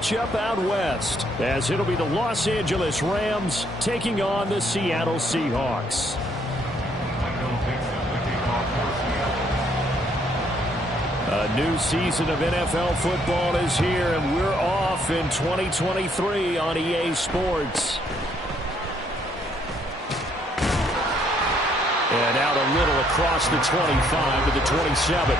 matchup out west, as it'll be the Los Angeles Rams taking on the Seattle Seahawks. A new season of NFL football is here, and we're off in 2023 on EA Sports. And out a little across the 25 to the 27.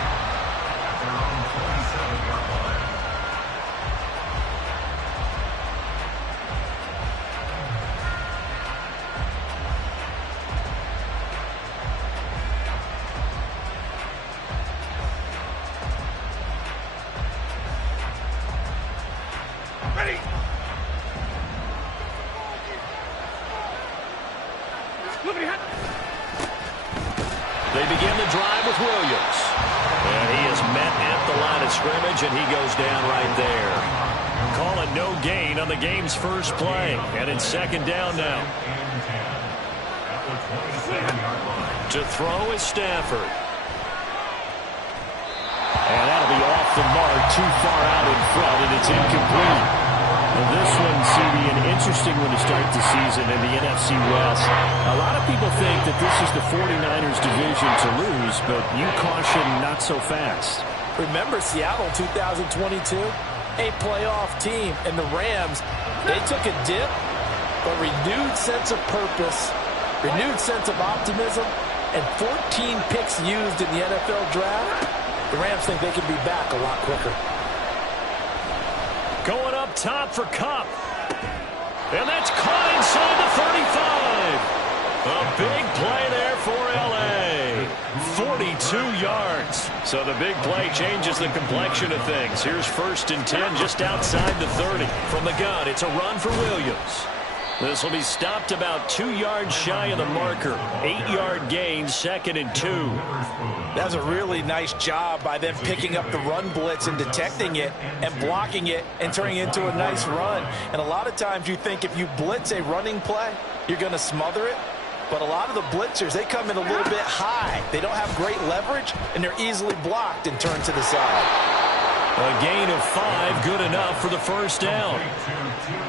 They begin the drive with Williams. And he is met at the line of scrimmage, and he goes down right there. Calling no gain on the game's first play. And it's second down now. To throw is Stafford. And that'll be off the mark, too far out in front, and it's incomplete. Well, this one, CD, an interesting one to start the season in the NFC West. A lot of people think that this is the 49ers division to lose, but you caution not so fast. Remember Seattle 2022? A playoff team, and the Rams, they took a dip, but renewed sense of purpose, renewed sense of optimism, and 14 picks used in the NFL draft. The Rams think they can be back a lot quicker. Going up top for Kupp. And that's caught inside the 35. A big play there for L.A. 42 yards. So the big play changes the complexion of things. Here's 1st and 10 just outside the 30. From the gun, it's a run for Williams. This will be stopped about 2 yards shy of the marker. 8-yard gain, 2nd and 2. That's a really nice job by them picking up the run blitz and detecting it and blocking it and turning it into a nice run. And a lot of times you think if you blitz a running play, you're going to smother it. But a lot of the blitzers, they come in a little bit high. They don't have great leverage, and they're easily blocked and turned to the side. A gain of 5, good enough for the first down.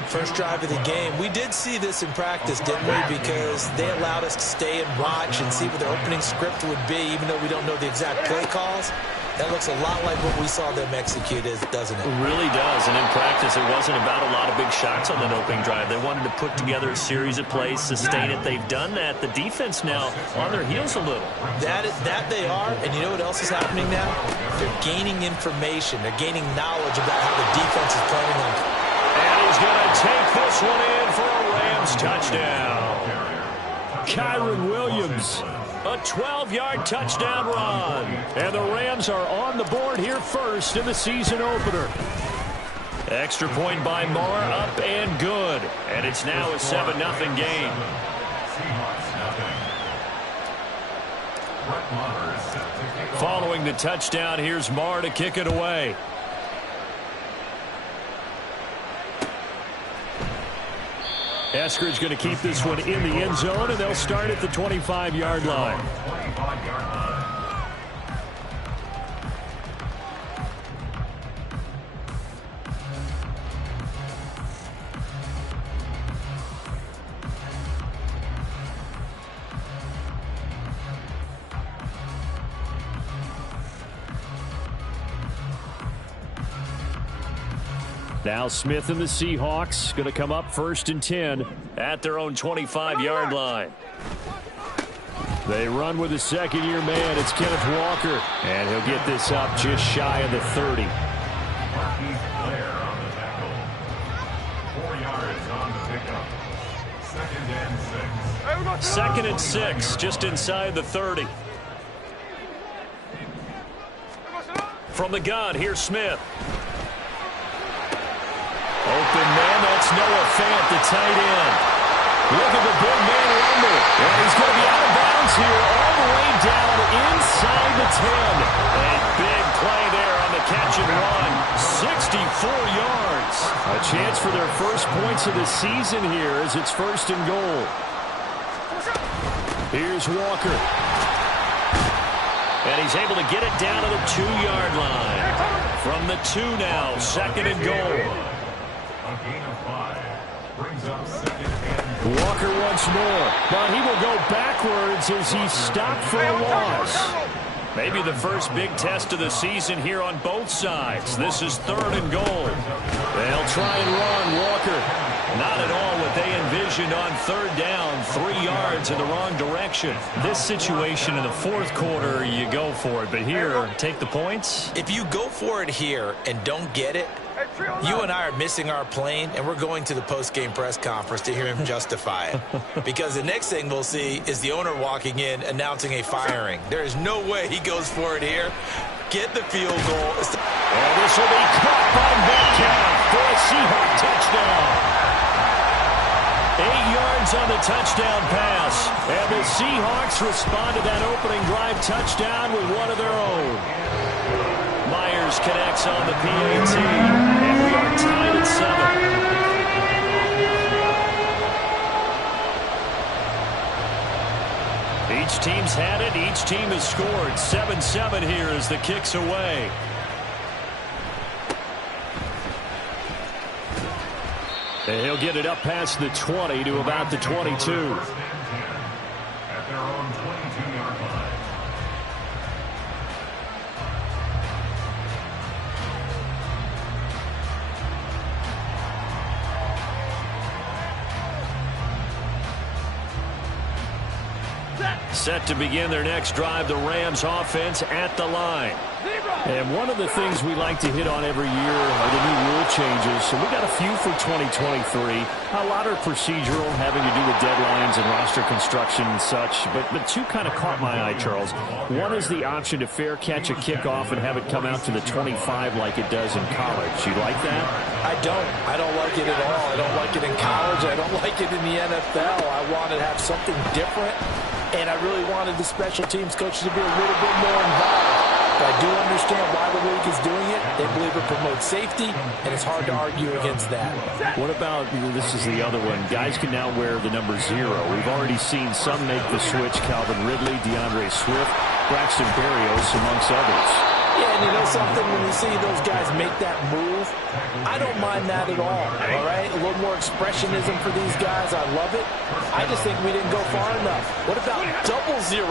First drive of the game. We did see this in practice, didn't we? Because they allowed us to stay and watch and see what their opening script would be, even though we don't know the exact play calls. That looks a lot like what we saw them execute, doesn't it? It really does. And in practice, it wasn't about a lot of big shots on that opening drive. They wanted to put together a series of plays, sustain it. They've done that. The defense now on their heels a little. That they are. And you know what else is happening now? They're gaining information. They're gaining knowledge about how the defense is planning on. And he's going to take this one in for a Rams touchdown. Kyron Williams. A 12-yard touchdown run. And the Rams are on the board here first in the season opener. Extra point by Moore, up and good. And it's now a 7-0 game. Following the touchdown, here's Moore to kick it away. Eskridge going to keep this one in the end zone, and they'll start at the 25-yard line. Now Smith and the Seahawks going to come up 1st and 10 at their own 25-yard line. They run with a second-year man. It's Kenneth Walker. And he'll get this up just shy of the 30. 2nd and 6, just inside the 30. From the gun, here's Smith. Open man, that's Noah Fant, the tight end. Look at the big man rumble. And he's going to be out of bounds here all the way down inside the 10. A big play there on the catch and run. 64 yards. A chance for their first points of the season here as it's 1st and goal. Here's Walker. And he's able to get it down to the 2-yard line. From the 2 now, 2nd and goal. Walker once more, but he will go backwards as he's stopped for a loss. Maybe the first big test of the season here on both sides. This is 3rd and goal. They'll try and run Walker. Not at all what they envisioned on 3rd down, 3 yards in the wrong direction. This situation in the 4th quarter, you go for it. But here, take the points. If you go for it here and don't get it, you and I are missing our plane, and we're going to the post-game press conference to hear him justify it. Because the next thing we'll see is the owner walking in announcing a firing. There is no way he goes for it here. Get the field goal. And this will be caught by Metcalf for a Seahawk touchdown. 8 yards on the touchdown pass. And the Seahawks respond to that opening drive touchdown with one of their own. Myers connects on the PAT, and we are tied at 7. Each team's had it. Each team has scored. 7-7 here as the kick's away. And he'll get it up past the 20 to about the 22. At their own 22-yard line. Set to begin their next drive, the Rams offense at the line. And one of the things we like to hit on every year are the new rule changes. So we got a few for 2023. A lot are procedural, having to do with deadlines and roster construction and such. But 2 kind of caught my eye, Charles. One is the option to fair catch a kickoff and have it come out to the 25 like it does in college. You like that? I don't. I don't like it at all. I don't like it in college. I don't like it in the NFL. I want to have something different. And I really wanted the special teams coaches to be a little bit more involved. But I do understand why the league is doing it. They believe it promotes safety, and it's hard to argue against that. What about, this is the other one, guys can now wear the number 0. We've already seen some make the switch, Calvin Ridley, DeAndre Swift, Braxton Berrios, amongst others. Yeah, and you know something, when you see those guys make that move, I don't mind that at all right? A little more expressionism for these guys. I love it. I just think we didn't go far enough. What about double 0,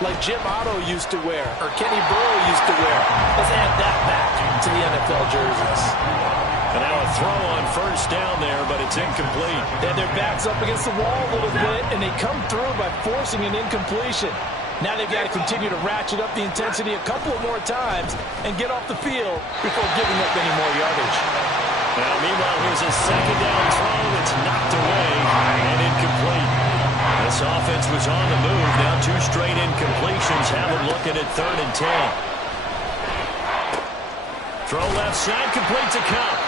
like Jim Otto used to wear, or Kenny Burrow used to wear? Let's add that back to the NFL jerseys. And now a throw on 1st down there, but it's incomplete. Then their back's up against the wall a little bit, and they come through by forcing an incompletion. Now they've got to continue to ratchet up the intensity a couple of more times and get off the field before giving up any more yardage. Now, meanwhile, here's a 2nd down throw that's knocked away and incomplete. This offense was on the move. Now 2 straight incompletions have them looking at 3rd and 10. Throw left side, complete to Cup.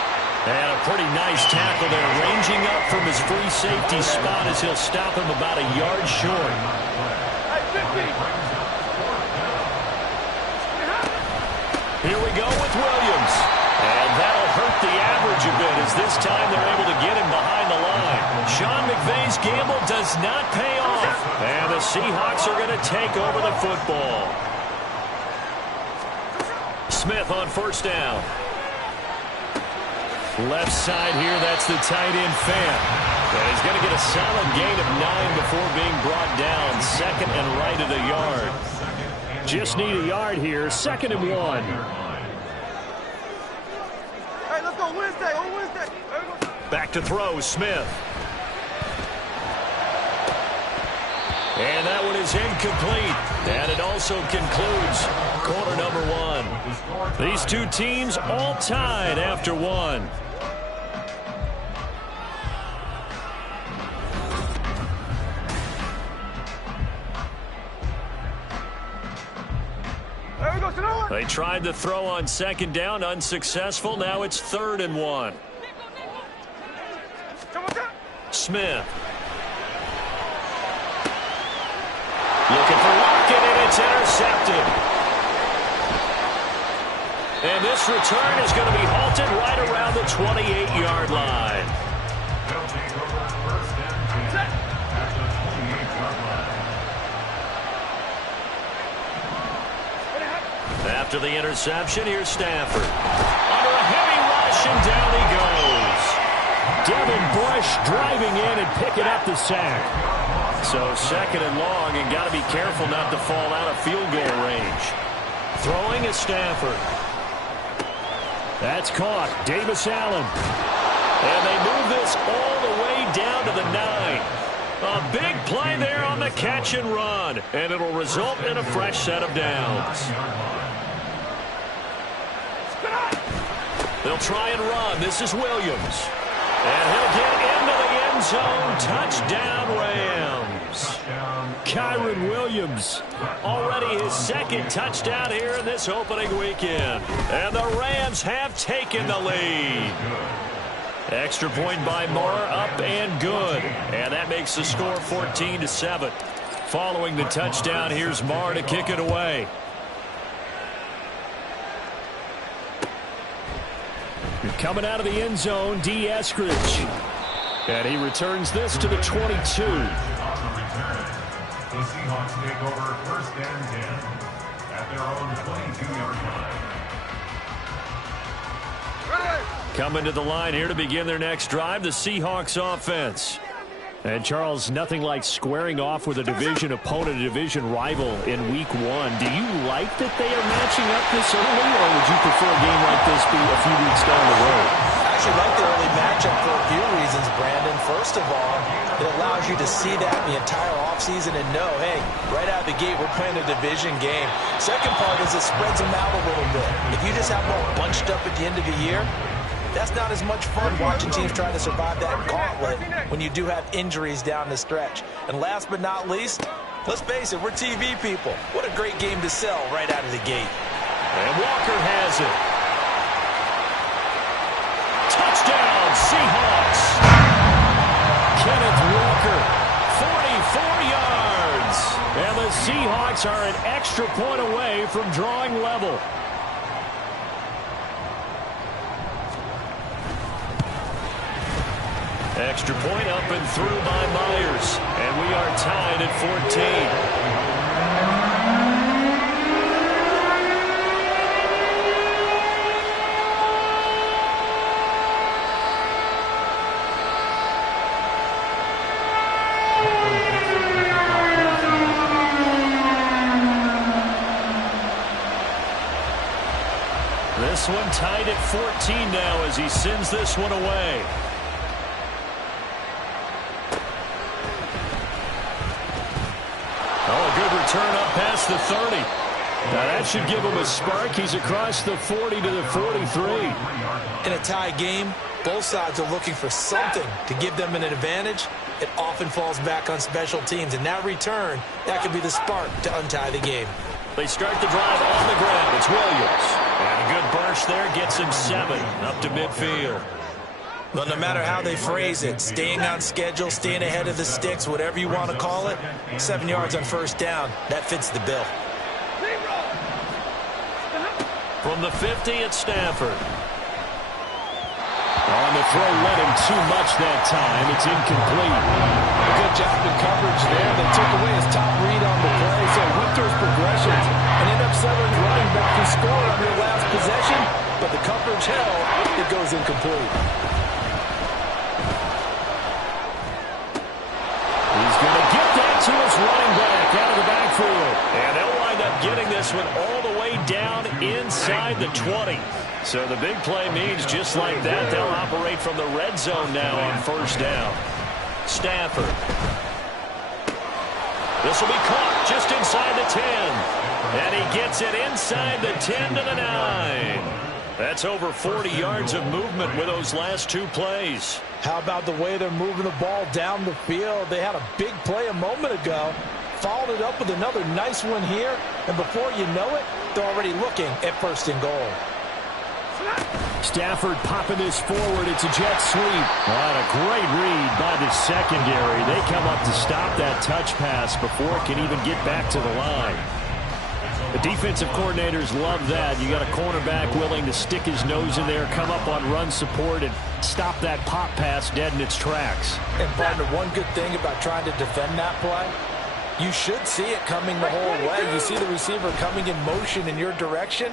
And a pretty nice tackle there, ranging up from his free safety spot as he'll stop him about a yard short. Here we go with Williams. And that'll hurt the average a bit as this time they're able to get him behind the line. Sean McVay's gamble does not pay off. And the Seahawks are going to take over the football. Smith on 1st down. Left side here, that's the tight end Fant. And he's going to get a solid gain of 9 before being brought down. 2nd and right of the yard. Just need a yard here. 2nd and 1. Hey, let's go Wednesday. On Wednesday. Back to throw, Smith. And that one is incomplete. And it also concludes quarter number 1. These 2 teams all tied after 1. They tried the throw on 2nd down, unsuccessful. Now it's 3rd and 1. Smith. Looking for Lockett, and it's intercepted. And this return is going to be halted right around the 28-yard line. They'll take over 1st and 10 at the 28-yard line. After the interception, here's Stafford. Under a heavy rush, and down he goes. Devin Bright Bush driving in and picking up the sack. So second and long, and got to be careful not to fall out of field goal range. Throwing is Stafford. That's caught. Davis Allen. And they move this all the way down to the 9. A big play there on the catch and run. And it'll result in a fresh set of downs. They'll try and run. This is Williams. And he'll get into the end zone. Touchdown, Rams. Kyron Williams, already his second touchdown here in this opening weekend. And the Rams have taken the lead. Extra point by Moore, up and good. And that makes the score 14-7. Following the touchdown, here's Moore to kick it away. Coming out of the end zone, D. Eskridge. And he returns this to the 22. The Seahawks take over first and 10 at their own 22-yard line. Coming to the line here to begin their next drive, the Seahawks offense. And, Charles, nothing like squaring off with a division opponent, a division rival in Week 1. Do you like that they are matching up this early, or would you prefer a game like this be a few weeks down the road? I actually like the early matchup for a few reasons, Brandon. First of all, it allows you to see that the entire offseason and know, hey, right out of the gate, we're playing a division game. Second part is it spreads them out a little bit. If you just have them all bunched up at the end of the year, that's not as much fun watching teams trying to survive that gauntlet when you do have injuries down the stretch. And last but not least, let's face it, we're TV people. What a great game to sell right out of the gate. And Walker has it. Touchdown, Seahawks. Kenneth Walker, 44 yards. And the Seahawks are an extra point away from drawing level. Extra point up and through by Myers. And we are tied at 14. This one tied at 14 now as he sends this one away. Turn up past the 30. Now that should give him a spark. He's across the 40 to the 43. In a tie game, both sides are looking for something to give them an advantage. It often falls back on special teams. And that return, that could be the spark to untie the game. They start the drive on the ground. It's Williams. And a good burst there gets him 7 up to midfield. But no matter how they phrase it, staying on schedule, staying ahead of the sticks, whatever you want to call it, 7 yards on first down, that fits the bill. From the 50 at Stafford. On the throw, led him too much that time. It's incomplete. A good job in coverage there. They took away his top read on the play, so went through his progressions and ended up settling running back who scored on their last possession, but the coverage held, it goes incomplete. To his running back out of the backfield. And they'll wind up getting this one all the way down inside the 20. So the big play means just like that, they'll operate from the red zone now on first down. Stafford. This will be caught just inside the 10. And he gets it inside the 10 to the 9. That's over 40 yards of movement with those last 2 plays. How about the way they're moving the ball down the field? They had a big play a moment ago, followed it up with another nice one here, and before you know it, they're already looking at first and goal. Stafford popping this forward. It's a jet sweep. What a great read by the secondary. They come up to stop that touch pass before it can even get back to the line. The defensive coordinators love that. You got a cornerback willing to stick his nose in there, come up on run support, and stop that pop pass dead in its tracks. And, partner, one good thing about trying to defend that play, you should see it coming the whole way. You see the receiver coming in motion in your direction.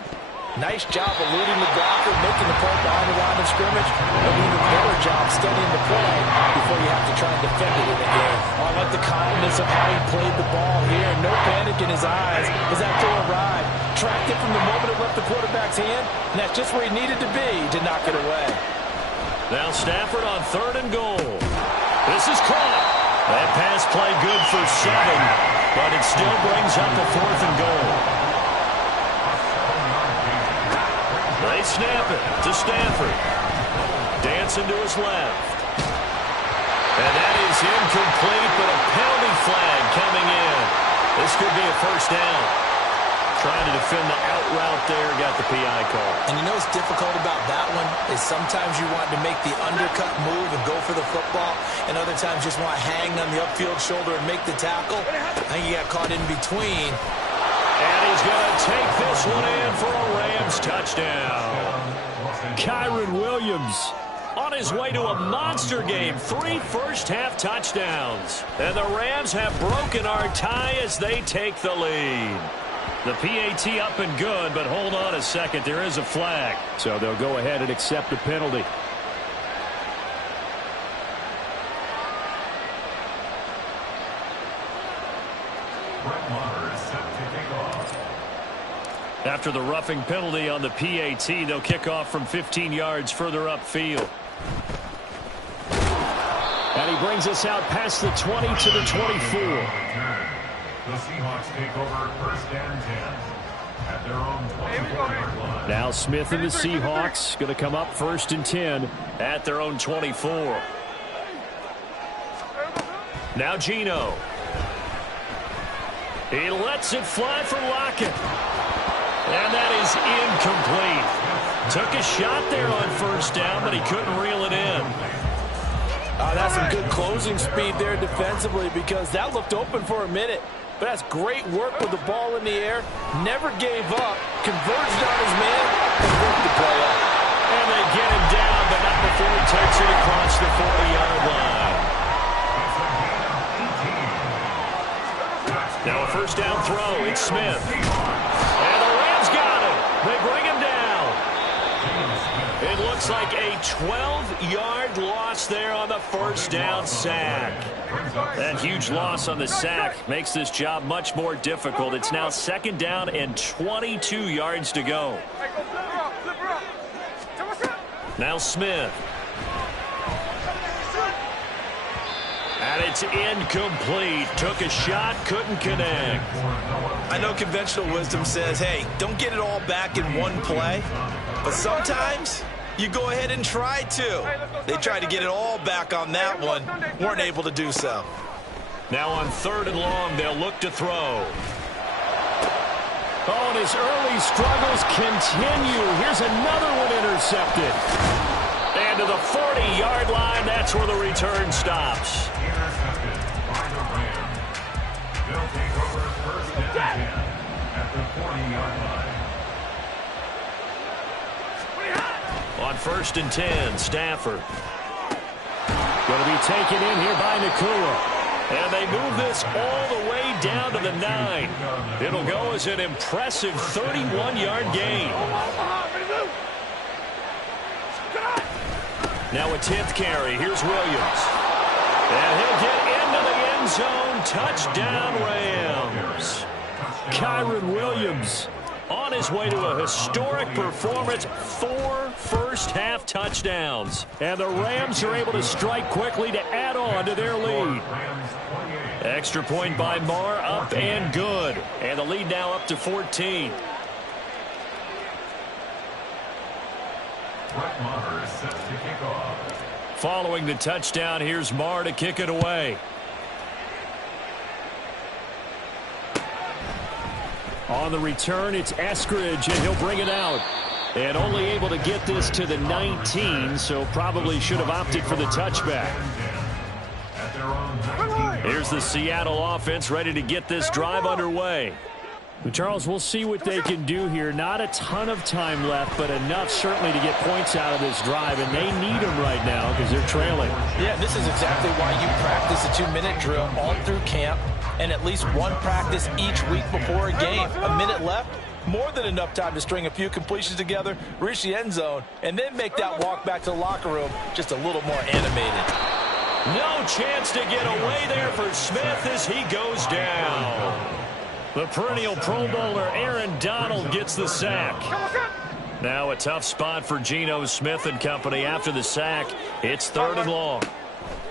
Nice job eluding the blocker, making the play behind the line of scrimmage, but an even better job studying the play before you have to try and defend it in the game. Oh, I like the calmness of how he played the ball here. No panic in his eyes as that throw arrived. Tracked it from the moment it left the quarterback's hand, and that's just where he needed to be to knock it away. Now Stafford on 3rd and goal. This is caught. That pass play good for 7, but it still brings up a 4th and goal. They snap it to Stafford. Dancing to his left. And that is incomplete, but a penalty flag coming in. This could be a 1st down. Trying to defend the out route there, got the PI call. And you know what's difficult about that one is sometimes you want to make the undercut move and go for the football, and other times just want to hang on the upfield shoulder and make the tackle. I think he got caught in between. And he's going to take this one in for a Rams touchdown. Kyron Williams on his way to a monster game. 3 first-half touchdowns. And the Rams have broken our tie as they take the lead. The PAT up and good, but hold on a second. There is a flag. So they'll go ahead and accept the penalty. After the roughing penalty on the PAT, they'll kick off from 15 yards further upfield. And he brings us out past the 20 to the 24. The Seahawks take over 1st and 10 at their own 24-yard line. Now Smith and the Seahawks going to come up 1st and 10 at their own 24. Now Geno. He lets it fly for Lockett. And that is incomplete. Took a shot there on 1st down, but he couldn't reel it in. That's some good closing speed there defensively because that looked open for a minute. But that's great work with the ball in the air. Never gave up. Converged on his man and worked the play up. And they get him down, but not before he takes it across the 40-yard line. Now a 1st down throw. It's Smith. And the Rams got him. They bring him down. It looks like a 12-yard loss there on the 1st down sack. That huge loss on the sack makes this job much more difficult. It's now 2nd down and 22 yards to go. Now Smith. And it's incomplete. Took a shot, couldn't connect. I know conventional wisdom says, hey, don't get it all back in one play. But sometimes you go ahead and try to. They tried to get it all back on that one. Weren't able to do so. Now on 3rd and long, they'll look to throw. Oh, and his early struggles continue. Here's another one intercepted. And to the 40-yard line, that's where the return stops. Intercepted by the Rams. They'll take over 1st and 10 at the 40-yard line. On 1st and 10, Stafford. Going to be taken in here by Nakua. And they move this all the way down to the 9. It'll go as an impressive 31-yard gain. Now a 10th carry. Here's Williams. And he'll get into the end zone. Touchdown, Rams. Kyron Williams on his way to a historic performance. 4 first-half touchdowns. And the Rams are able to strike quickly to add on to their lead. Extra point by Marr, up and good. And the lead now up to 14. Marr is set to kick off. Following the touchdown, here's Marr to kick it away. On the return, it's Eskridge, and he'll bring it out. And only able to get this to the 19, so probably should have opted for the touchback. Here's the Seattle offense ready to get this drive underway. Charles, we'll see what they can do here. Not a ton of time left, but enough certainly to get points out of this drive, and they need them right now because they're trailing. Yeah, this is exactly why you practice a 2-minute drill all through camp and at least one practice each week before a game. A minute left, more than enough time to string a few completions together, reach the end zone, and then make that walk back to the locker room just a little more animated. No chance to get away there for Smith as he goes down. The perennial Pro Bowler Aaron Donald gets the sack. Now a tough spot for Geno Smith and company after the sack. It's 3rd and long.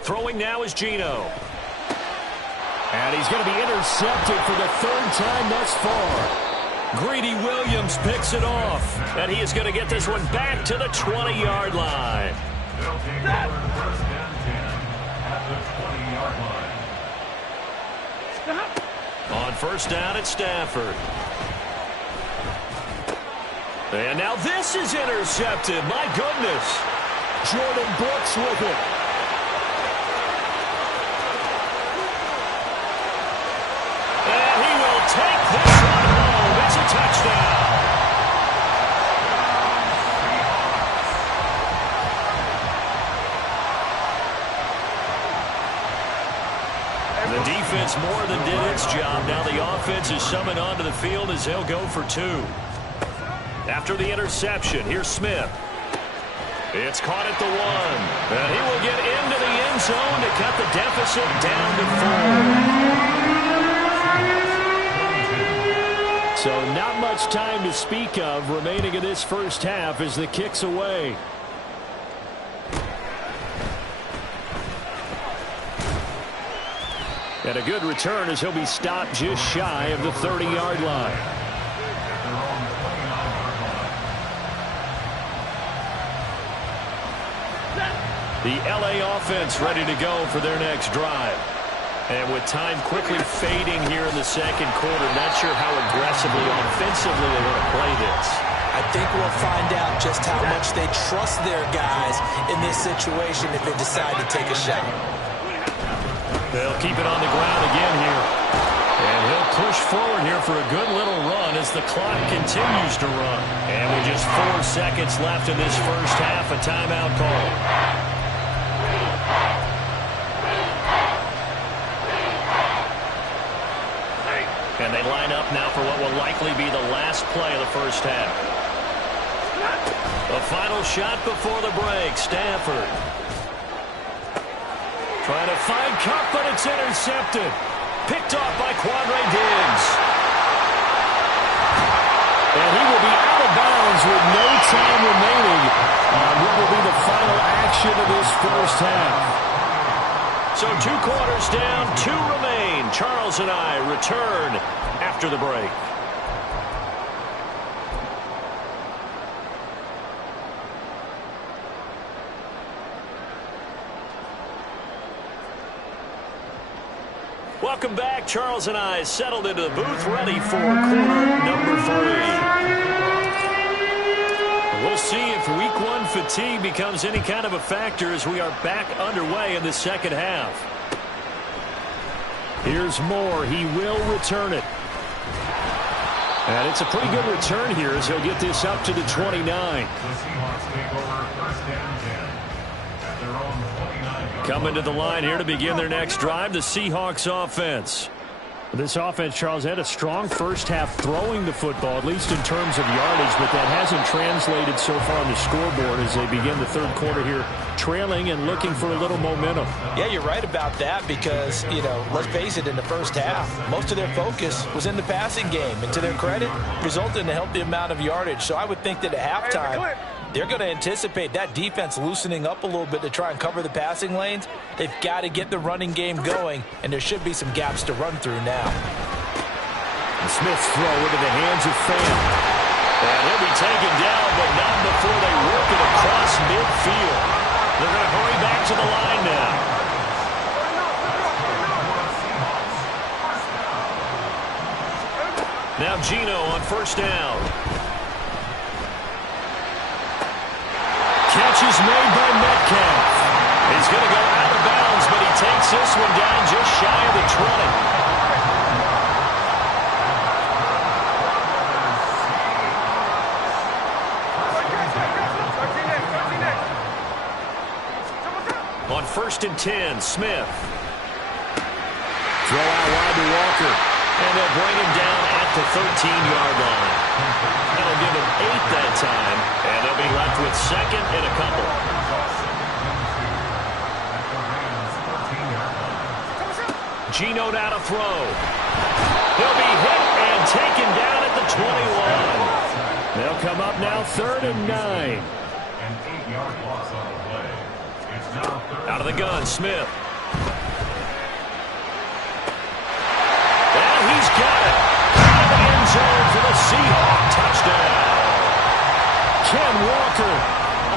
Throwing now is Geno. And he's going to be intercepted for the 3rd time thus far. Greedy Williams picks it off. And he is going to get this one back to the 20-yard line. They'll take over 1st and 10 at the 20-yard line. On 1st down, it's Stafford. And now this is intercepted. My goodness. Jordan Brooks with it. And he will take this one home. It's a touchdown. The defense more than did its job. Now the offense is summoned onto the field as they'll go for 2. After the interception, here's Smith. It's caught at the 1. And he will get into the end zone to cut the deficit down to 4. So not much time to speak of remaining in this first half as the kick's away. And a good return as he'll be stopped just shy of the 30-yard line. The LA offense ready to go for their next drive. And with time quickly fading here in the 2nd quarter, not sure how aggressively offensively they want to play this. I think we'll find out just how much they trust their guys in this situation if they decide to take a shot. They'll keep it on the ground again here. And he'll push forward here for a good little run as the clock continues to run. And with just 4 seconds left in this first half, a timeout call. And they line up now for what will likely be the last play of the first half. The final shot before the break, Stafford. Trying to find Cup, but it's intercepted. Picked off by Quandre Diggs. And he will be out of bounds with no time remaining on what will be the final action of this first half. So 2 quarters down, 2 remain. Charles and I return after the break. Welcome back. Charles and I settled into the booth, ready for quarter number 3. We'll see if week 1 fatigue becomes any kind of a factor as we are back underway in the second half. Here's Moore. He will return it. And it's a pretty good return here as he'll get this up to the 29. The Seahawks take over 1st and 10 at their own 29-yard Coming to the line here to begin their next drive, the Seahawks offense. This offense, Charles, had a strong first half throwing the football, at least in terms of yardage, but that hasn't translated so far on the scoreboard as they begin the 3rd quarter here, trailing and looking for a little momentum. Yeah, you're right about that because, you know, let's face it, in the first half, most of their focus was in the passing game. And to their credit, resulted in a healthy amount of yardage. So I would think that at halftime, they're going to anticipate that defense loosening up a little bit to try and cover the passing lanes. They've got to get the running game going, and there should be some gaps to run through now. And Smith's throw into the hands of Pham. And he'll be taken down, but not before they work it across midfield. They're going to hurry back to the line now. Now Geno on 1st down. Catch is made by Metcalf. He's going to go out of bounds, but he takes this one down just shy of the 20. On 1st and 10, Smith. Throw out wide to Walker. And they'll bring him down at the 13-yard line. That'll give them 8 that time, and they'll be left with second and a couple. Geno now to throw. He'll be hit and taken down at the 21. They'll come up now 3rd and 9. An 8-yard loss on the play. It's now 3rd. Out of the gun, Smith. And he's got it. Out of the end zone for the Seahawks touchdown. Ken Walker,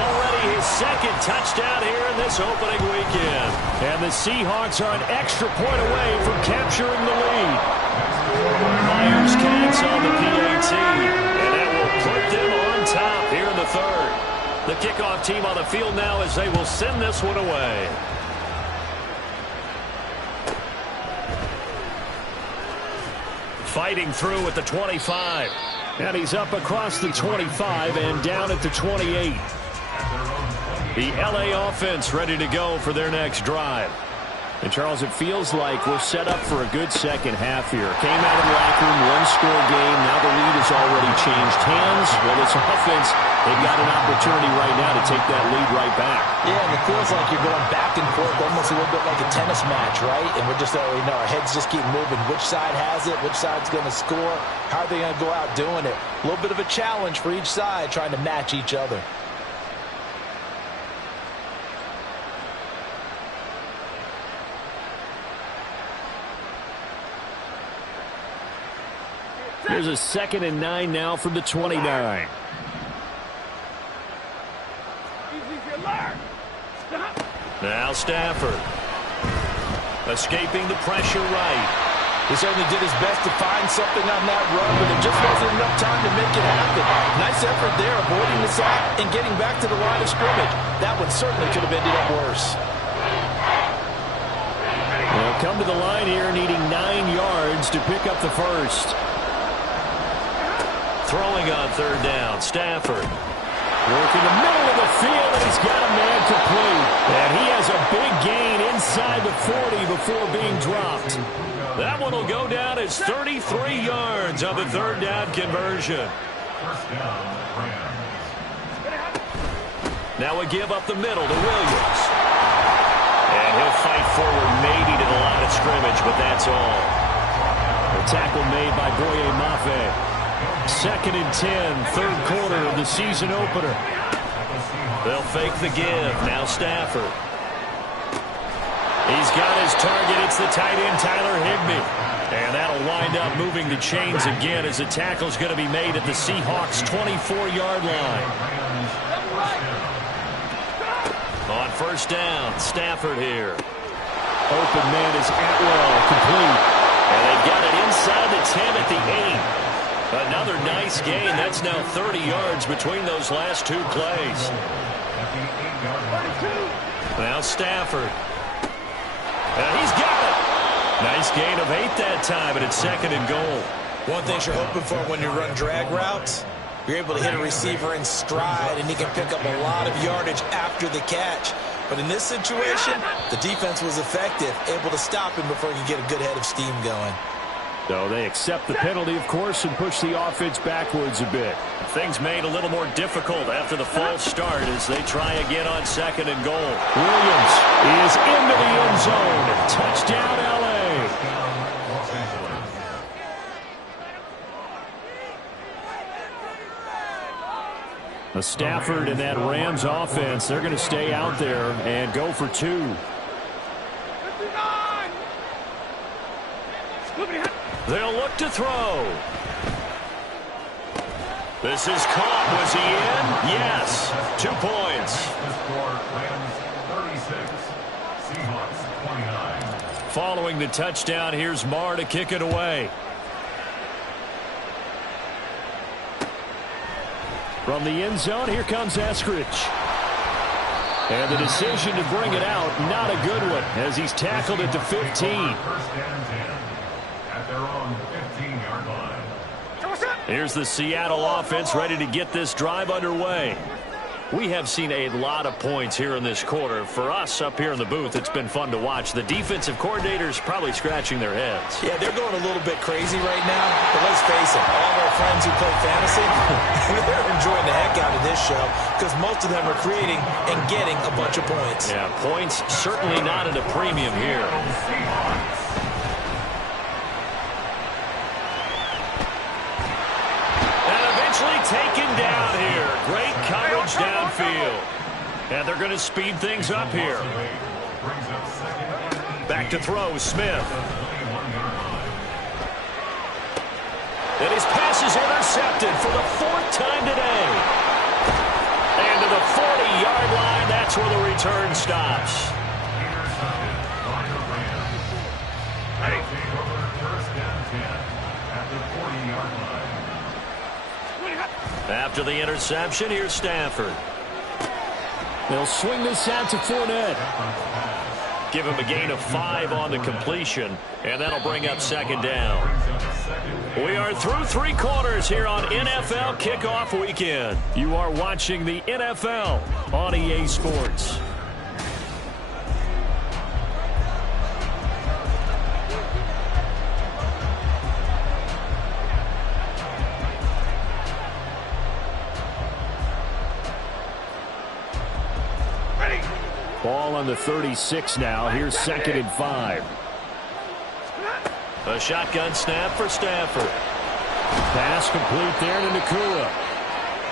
already his second touchdown here in this opening weekend. And the Seahawks are an extra point away from capturing the lead. Myers counts on the PAT, and that will put them on top here in the 3rd. The kickoff team on the field now as they will send this one away. Fighting through at the 25. And he's up across the 25 and down at the 28. The LA offense ready to go for their next drive. And, Charles, it feels like we're set up for a good second half here. Came out of the locker room, one-score game. Now the lead has already changed hands. Well, this offense, they've got an opportunity right now to take that lead right back. Yeah, and it feels like you're going back and forth, almost a little bit like a tennis match, right? And we're just, our heads just keep moving. Which side has it? Which side's going to score? How are they going to go out doing it? A little bit of a challenge for each side, trying to match each other. Here's a 2nd and 9 now from the 29. Now Stafford. Escaping the pressure right. He certainly did his best to find something on that run, but there just wasn't enough time to make it happen. Nice effort there, avoiding the sack and getting back to the line of scrimmage. That one certainly could have ended up worse. They'll come to the line here needing 9 yards to pick up the first. Throwing on 3rd down, Stafford. Working the middle of the field, and he's got a man complete. And he has a big gain inside the 40 before being dropped. That one will go down as 33 yards on the 3rd down conversion. First down, Rams. Now a give up the middle to Williams. And he'll fight forward maybe to the line of scrimmage, but that's all. The tackle made by Boye Mafe. 2nd and 10, 3rd quarter of the season opener. They'll fake the give. Now Stafford. He's got his target. It's the tight end, Tyler Higbee. And that'll wind up moving the chains again as the tackle's going to be made at the Seahawks' 24-yard line. On 1st down, Stafford here. Open man is Atwell, complete. And they've got it inside the 10 at the 8. Another nice gain. That's now 30 yards between those last 2 plays. Now Stafford. And he's got it. Nice gain of 8 that time, and it's 2nd and goal. One thing you're hoping for when you run drag routes, you're able to hit a receiver in stride, and he can pick up a lot of yardage after the catch. But in this situation, the defense was effective, able to stop him before he could get a good head of steam going. So they accept the penalty, of course, and push the offense backwards a bit. Things made a little more difficult after the false start as they try again on 2nd and goal. Williams is into the end zone. Touchdown, L.A. The Stafford and that Rams offense, they're going to stay out there and go for 2. They'll look to throw. This is caught. Was he in? Yes. 2 points. The score, Rams 36, Seahawks 29. Following the touchdown, here's Marr to kick it away. From the end zone, here comes Eskridge. And the decision to bring it out, not a good one, as he's tackled at the 15. First and 10 at their own 15-yard line. Here's the Seattle offense ready to get this drive underway. We have seen a lot of points here in this quarter. For us up here in the booth, it's been fun to watch. The defensive coordinators probably scratching their heads. Yeah, they're going a little bit crazy right now. But let's face it, all of our friends who play fantasy, they're enjoying the heck out of this show because most of them are creating and getting a bunch of points. Yeah, points certainly not at a premium here. Taken down here. Great coverage downfield. And they're going to speed things up here. Back to throw, Smith. And his pass is intercepted for the 4th time today. And to the 40-yard line, that's where the return stops. After the interception, here's Stafford. They'll swing this out to Fournette. Give him a gain of 5 on the completion, and that'll bring up 2nd down. We are through 3 quarters here on NFL Kickoff Weekend. You are watching the NFL on EA Sports. Ball on the 36 now. Here's 2nd and 5. A shotgun snap for Stafford. Pass complete there to Nakua.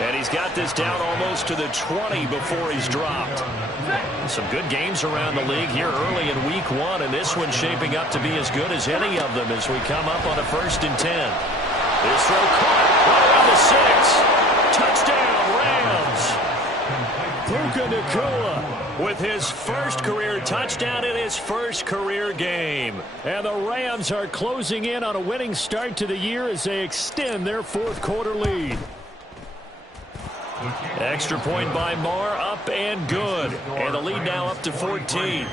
And he's got this down almost to the 20 before he's dropped. Some good games around the league here early in week 1, and this one's shaping up to be as good as any of them as we come up on a 1st and 10. This throw caught right around the 6. Touchdown, Rams. Puka Nakua with his first career touchdown in his first career game. And the Rams are closing in on a winning start to the year as they extend their 4th quarter lead. Extra point by Marr, up and good. And the lead now up to 14.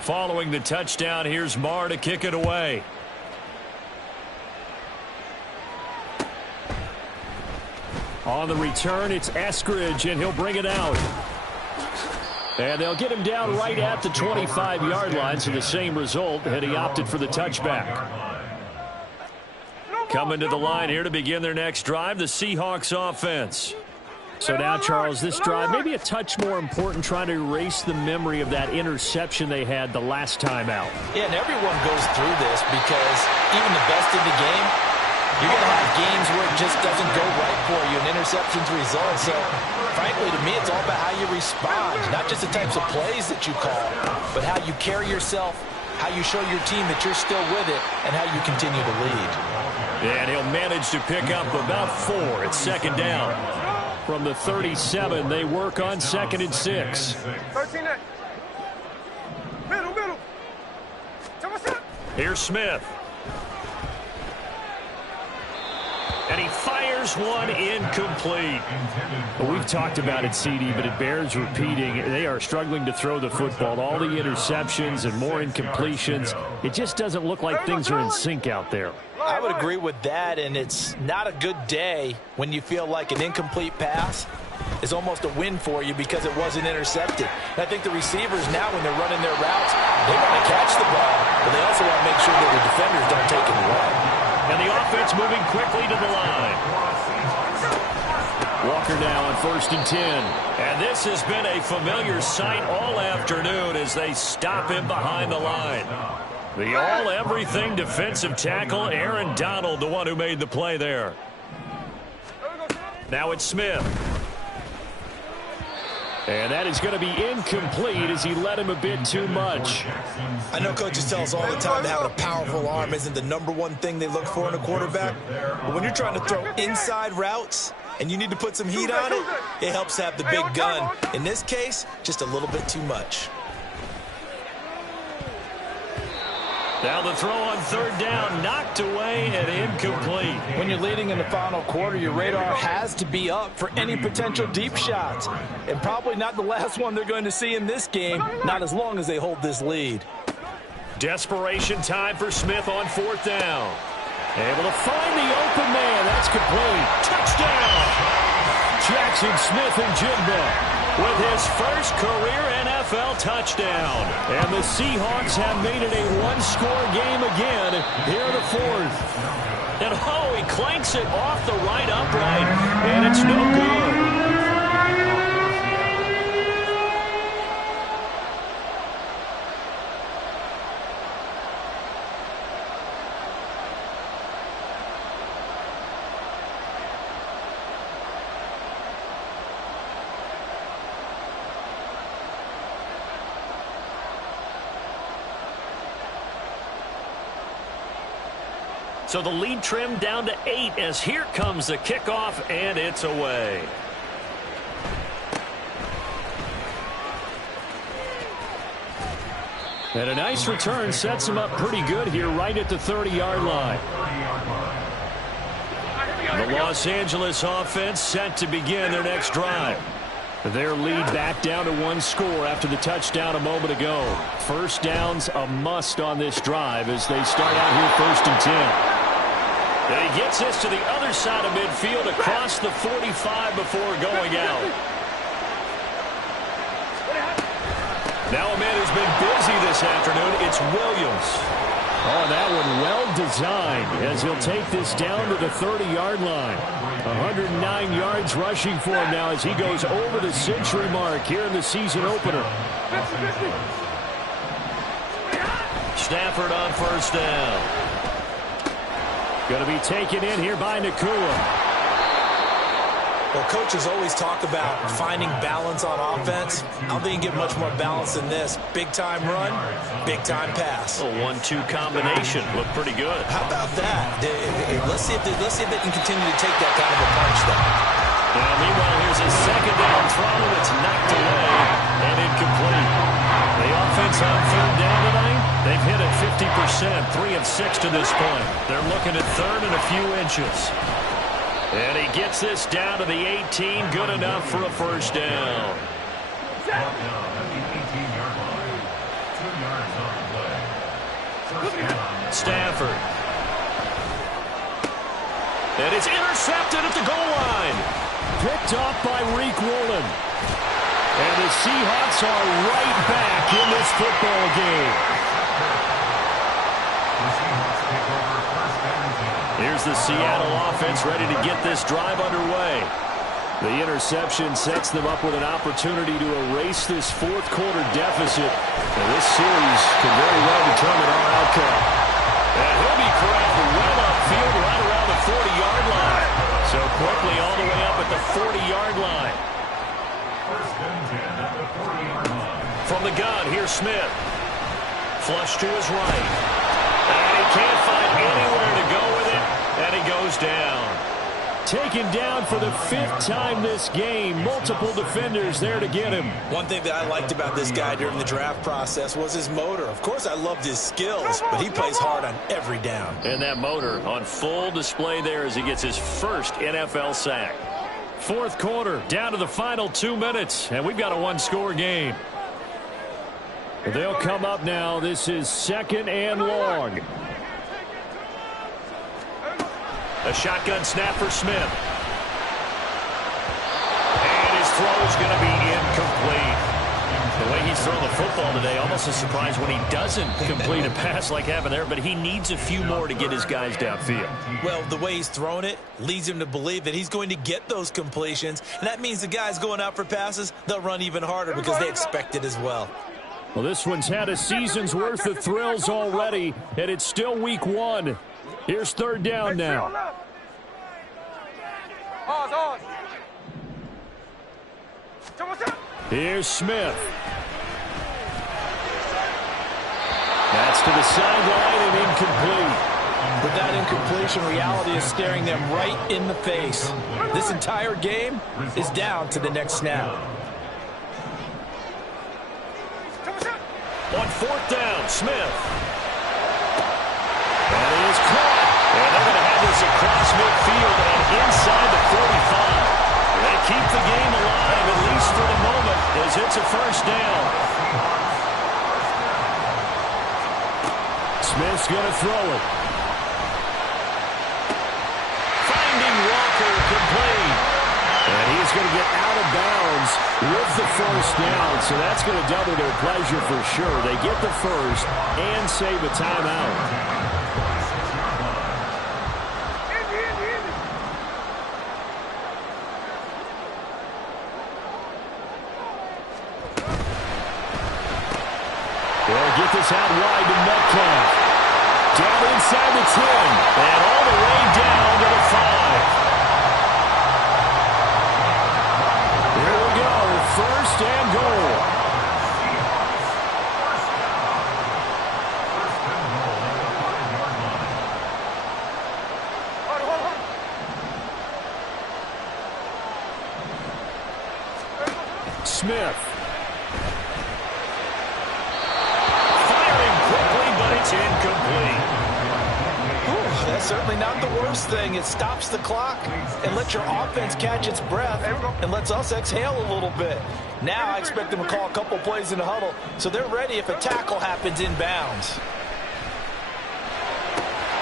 Following the touchdown, here's Marr to kick it away. On the return, it's Eskridge, and he'll bring it out. And they'll get him down right at the 25-yard line, so the same result, and he opted for the touchback. Coming to the line here to begin their next drive, the Seahawks offense. So now, Charles, this drive may be a touch more important, trying to erase the memory of that interception they had the last time out. Yeah, and everyone goes through this because even the best in the game, you're going to have games where it just doesn't go right for you, and interceptions result. So, frankly, to me, it's all about how you respond, not just the types of plays that you call, but how you carry yourself, how you show your team that you're still with it, and how you continue to lead. And he'll manage to pick up about 4. It's 2nd down. From the 37, they work on 2nd and 6. 13 8. Middle. Here's Smith. And he fires one incomplete. Well, we've talked about it, CD, but it bears repeating. They are struggling to throw the football. All the interceptions and more incompletions. It just doesn't look like things are in sync out there. I would agree with that, and it's not a good day when you feel like an incomplete pass is almost a win for you because it wasn't intercepted. And I think the receivers now, when they're running their routes, they want to catch the ball, but they also want to make sure that the defenders don't take it away. And the offense moving quickly to the line. Walker now on 1st and 10. And this has been a familiar sight all afternoon as they stop him behind the line. The all-everything defensive tackle, Aaron Donald, the one who made the play there. Now it's Smith. And that is going to be incomplete as he led him a bit too much. I know coaches tell us all the time that having a powerful arm isn't the #1 thing they look for in a quarterback. But when you're trying to throw inside routes and you need to put some heat on it, it helps to have the big gun. In this case, just a little bit too much. Now the throw on 3rd down, knocked away and incomplete. When you're leading in the final quarter, your radar has to be up for any potential deep shots. And probably not the last one they're going to see in this game, not as long as they hold this lead. Desperation time for Smith on 4th down. Able to find the open man. That's complete. Touchdown! Jackson Smith-Njigba with his first career NFL touchdown. And the Seahawks have made it a one-score game again here in the fourth. And oh, he clanks it off the right upright, and it's no good. So the lead trimmed down to 8 as here comes the kickoff, and it's away. And a nice return sets him up pretty good here right at the 30-yard line. The Los Angeles offense set to begin their next drive. Their lead back down to 1 score after the touchdown a moment ago. First down's a must on this drive as they start out here 1st and 10. And he gets this to the other side of midfield across the 45 before going out. Now a man who's been busy this afternoon, it's Williams. Oh, that one well designed as he'll take this down to the 30-yard line. 109 yards rushing for him now as he goes over the century mark here in the season opener. Stafford on first down. Going to be taken in here by Nakua. Well, coaches always talk about finding balance on offense. I don't think you can get much more balance than this. Big-time run, big-time pass. A 1-2 combination. Looked pretty good. How about that? Let's see if they can continue to take that kind of a punch, though. Now, meanwhile, here's a second down throw that's knocked away and incomplete. The offense on third down tonight, they've hit it 50%, 3 of 6 to this point. They're looking at third and a few inches. And he gets this down to the 18, good enough for a first down. Stafford. And it's intercepted at the goal line. Picked off by Reek Woolen. And the Seahawks are right back in this football game. Here's the Seattle offense ready to get this drive underway. The interception sets them up with an opportunity to erase this fourth-quarter deficit. And this series could very well determine our outcome. And he'll be corralled well upfield right around the 40-yard line. So quickly all the way up at the 40-yard line. From the gun, here's Smith. Flush to his right. And he can't find anywhere to go with it. And he goes down. Taken down for the 5th time this game. Multiple defenders there to get him. One thing that I liked about this guy during the draft process was his motor. Of course, I loved his skills, but he plays hard on every down. And that motor on full display there as he gets his first NFL sack. Fourth quarter, down to the final 2 minutes, and we've got a one-score game. They'll come up now. This is 2nd and long. A shotgun snap for Smith. And his throw is going to be incomplete. The way he's thrown the football today, almost a surprise when he doesn't complete a pass like happened there, but he needs a few more to get his guys downfield. Well, the way he's thrown it leads him to believe that he's going to get those completions, and that means the guys going out for passes, they'll run even harder because they expect it as well. Well, this one's had a season's worth of thrills already, and it's still week 1. Here's third down now. Here's Smith. That's to the sideline and incomplete. With that incompletion, reality is staring them right in the face. This entire game is down to the next snap. On fourth down, Smith. And it is caught. And they're going to have this across midfield and inside the 45. They keep the game alive, at least for the moment, as it's a first down. Smith's going to throw it. Finding Walker complete. And he's going to get out of bounds with the first down, so that's going to double their pleasure for sure. They get the first and save a timeout. They'll get this out wide to Metcalf. Down inside the 10, and all the way down to the 5. Here we go, first and goal. Smith. It's incomplete. That's certainly not the worst thing. It stops the clock and lets your offense catch its breath and lets us exhale a little bit. Now I expect them to call a couple plays in the huddle so they're ready if a tackle happens inbounds.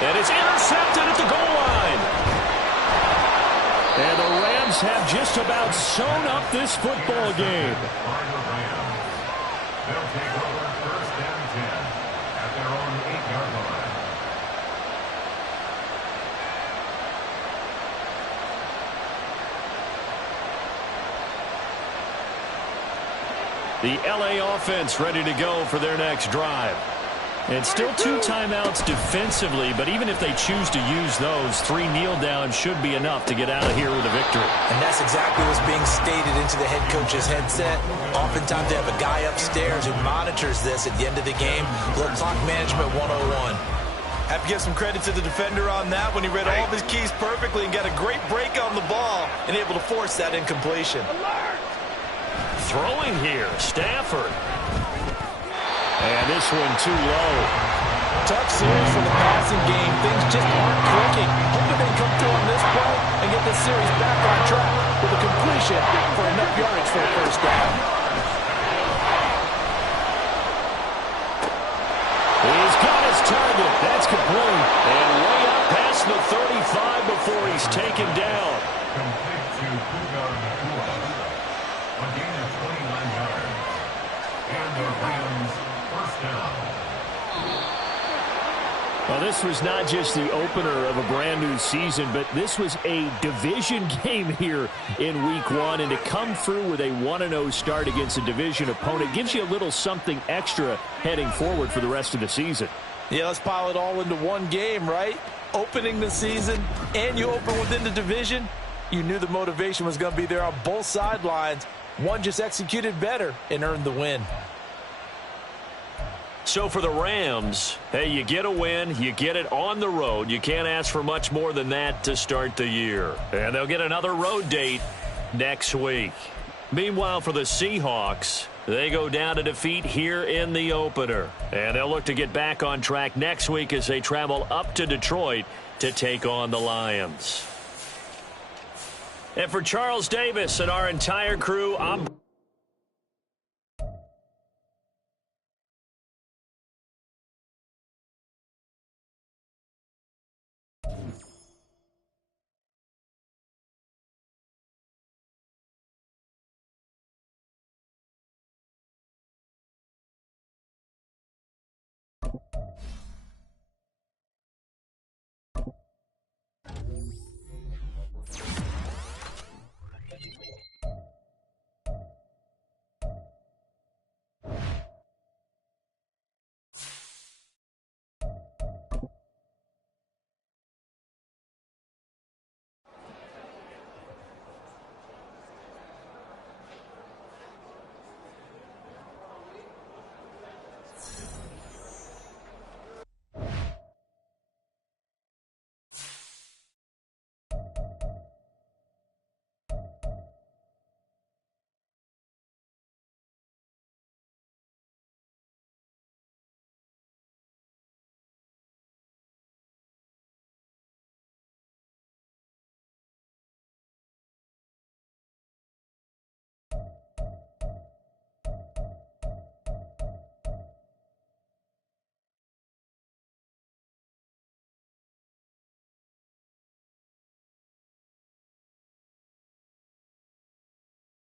And it's intercepted at the goal line. And the Rams have just about sewn up this football game. They'll take over first and 10 at their own 8-yard line. The LA offense ready to go for their next drive. And still 2 timeouts defensively, but even if they choose to use those, 3 kneel downs should be enough to get out of here with a victory. And that's exactly what's being stated into the head coach's headset. Oftentimes they have a guy upstairs who monitors this at the end of the game. A little clock management 101. Have to give some credit to the defender on that when he read all of his keys perfectly and got a great break on the ball and able to force that incompletion. Throwing here, Stafford. And this one too low. Tough series for the passing game. Things just aren't clicking. Hoping they come through on this play and get this series back on track with a completion for enough yardage for a first down. He's got his target. That's complete. And way up past the 35 before he's taken down. Complete to Puka Nakua. A gain of 29 yards. And the Rams first down. Well, this was not just the opener of a brand new season, but this was a division game here in week 1. And to come through with a 1-0 start against a division opponent gives you a little something extra heading forward for the rest of the season. Yeah, let's pile it all into one game, right? Opening the season, and you open within the division. You knew the motivation was going to be there on both sidelines. One just executed better and earned the win. So for the Rams, hey, you get a win, you get it on the road. You can't ask for much more than that to start the year. And they'll get another road date next week. Meanwhile, for the Seahawks, they go down to defeat here in the opener. And they'll look to get back on track next week as they travel up to Detroit to take on the Lions. And for Charles Davis and our entire crew, I'm